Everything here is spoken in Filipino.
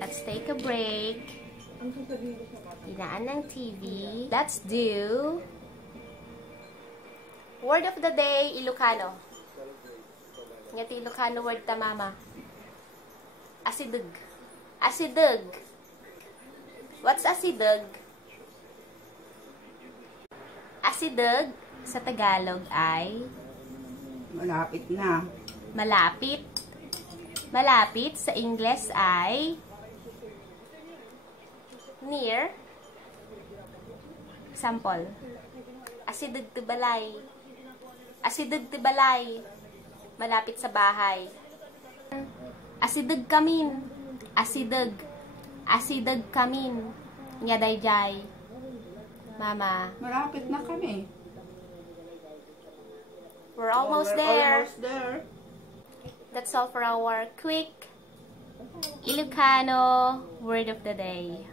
Let's take a break. Hinaan ng TV. Let's do word of the day, Ilocano. Ngati Ilocano word ta, mama. Asidug. Asidug. What's asidug? Asidug sa Tagalog ay malapit na. Malapit. Malapit sa Ingles ay near. Sample. Asidug ti balay. Asidug ti balay. Malapit sa bahay. Asidug kamin. Asidug. Asidug kamin. Nga dayjay. Mama. Malapit na kami. We're almost there. Almost there. That's all for our quick Ilocano word of the day.